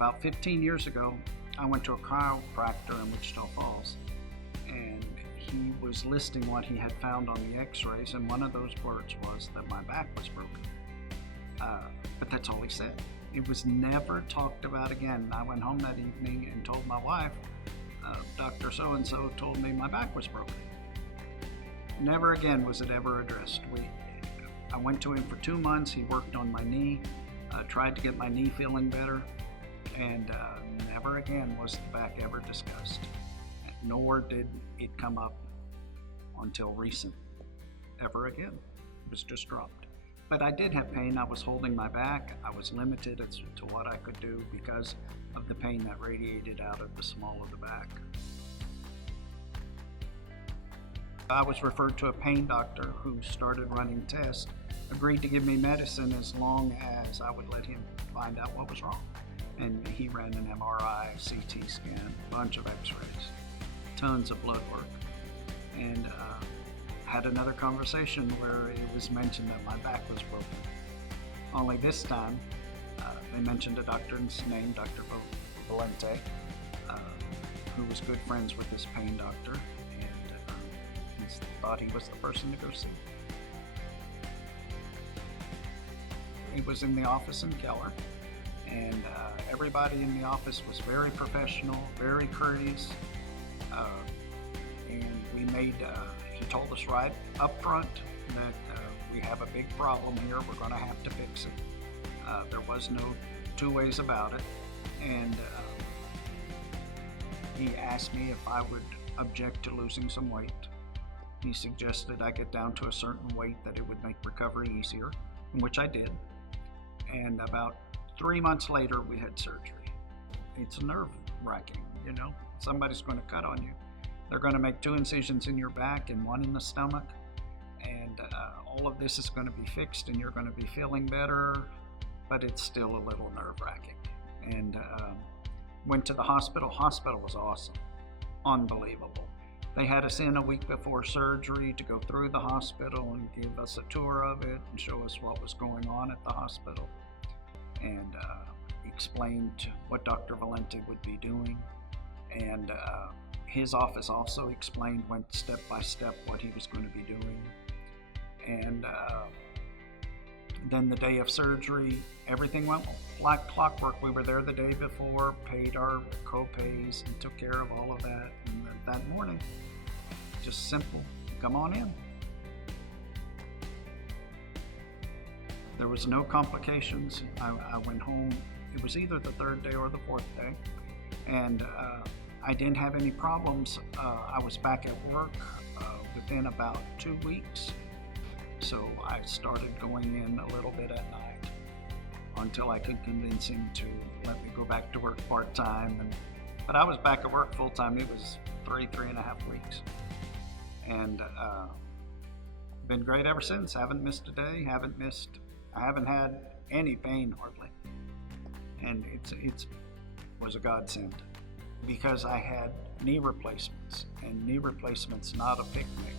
About 15 years ago, I went to a chiropractor in Wichita Falls, and he was listing what he had found on the x-rays, and one of those words was that my back was broken. But that's all he said. It was never talked about again. I went home that evening and told my wife, Dr. So-and-so told me my back was broken. Never again was it ever addressed. I went to him for 2 months. He worked on my knee, tried to get my knee feeling better, and never again was the back ever discussed. Nor did it come up until recent, ever again. It was just dropped. But I did have pain. I was holding my back. I was limited as to what I could do because of the pain that radiated out of the small of the back. I was referred to a pain doctor who started running tests, agreed to give me medicine as long as I would let him find out what was wrong. And he ran an MRI, CT scan, a bunch of x-rays, tons of blood work, and had another conversation where it was mentioned that my back was broken. Only this time, they mentioned a doctor's name, Dr. Valente, who was good friends with this pain doctor, and he thought he was the person to go see. He was in the office in Keller, and everybody in the office was very professional, very courteous, and he told us right up front that we have a big problem here, we're going to have to fix it. There was no two ways about it, and he asked me if I would object to losing some weight. He suggested I get down to a certain weight that it would make recovery easier, which I did, and about 3 months later we had surgery. It's nerve-wracking, you know, somebody's going to cut on you. They're going to make 2 incisions in your back and 1 in the stomach, and all of this is going to be fixed and you're going to be feeling better, but it's still a little nerve-wracking. And went to the hospital. Hospital was awesome, unbelievable. They had us in a week before surgery to go through the hospital and give us a tour of it and show us what was going on at the hospital, and explained what Dr. Valente would be doing. And his office also explained, went step by step what he was going to be doing. And then the day of surgery, everything went like clockwork. We were there the day before, paid our co-pays, and took care of all of that. And that morning, just simple, come on in. There was no complications. I went home. It was either the 3rd day or the 4th day. And I didn't have any problems. I was back at work within about 2 weeks. So I started going in a little bit at night until I could convince him to let me go back to work part-time. But I was back at work full-time. It was 3.5 weeks. And been great ever since. Haven't missed a day, I haven't had any pain hardly. And it was a godsend, because I had knee replacements, and knee replacements not a picnic.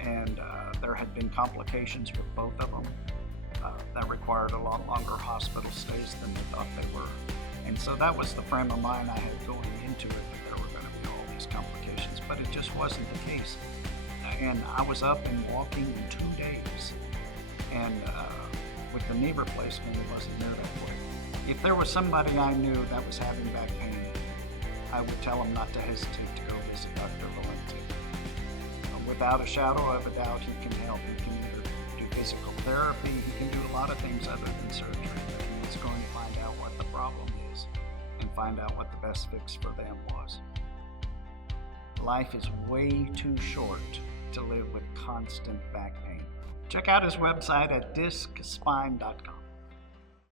And there had been complications with both of them that required a lot longer hospital stays than they thought they were. And so that was the frame of mind I had going into it, that there were going to be all these complications, but it just wasn't the case. And I was up and walking in 2 days, and with the knee replacement, it wasn't there that way. If there was somebody I knew that was having back pain, I would tell them not to hesitate to go visit Dr. Valente. Without a shadow of a doubt, he can help. He can either do physical therapy, he can do a lot of things other than surgery. But he's going to find out what the problem is and find out what the best fix for them was. Life is way too short to live with constant back pain. Check out his website at discspine.com.